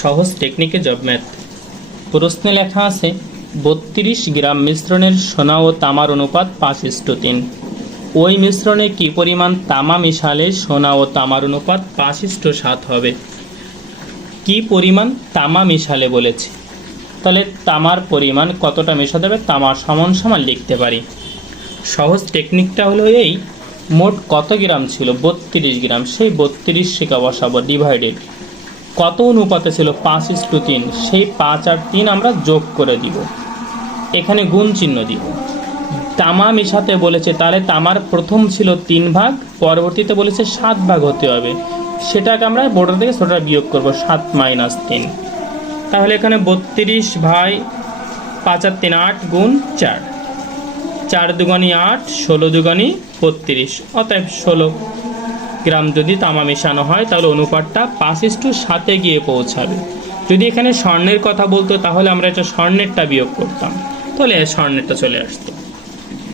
সহজ টেকনিকে job math প্রশ্নে লেখা আছে 32 গ্রাম মিশ্রণের সোনা ও তামার অনুপাত 5:3। ওই মিশ্রণে কি পরিমাণ তামা মিশালে সোনা ও তামার অনুপাত 5:7 হবে? কি পরিমাণ তামা মিশালে বলেছে, তাহলে তামার পরিমাণ কতটা মেশাতে হবে? তামা সমান সমান লিখতে পারি। সহজ টেকনিকটা হলো এই, মোট কত গ্রাম ছিল? 32 গ্রাম। সেই 32 শেখা বসাবো, ডিভাইডেড কত অনুপাতে ছিল? 5:3। সেই 5 আর 3 আমরা যোগ করে দিব, এখানে গুণ চিহ্ন দিব। তামা মেশাতে বলেছে, তাহলে তামার প্রথম ছিল 3 ভাগ, পরবর্তীতে বলেছে 7 ভাগ হতে হবে। সেটাকে আমরা বোর্ডার থেকে ছোটটা বিয়োগ করব, 7 - 3। তাহলে এখানে 32 ভাই 5 আর 3 8 গুণ 4, 4 দুগুণে 8, 16 দুগুণে 32, অতএব 16 গ্রাম যদি তামা মেশানো হয় তাহলে অনুপাতটা 5:7 গিয়ে পৌঁছাবে। যদি এখানে স্বর্ণের কথা বলতো তাহলে আমরা এটা স্বর্ণেরটা বিয়োগ করতাম, তাহলে স্বর্ণেরটা চলে আসতো।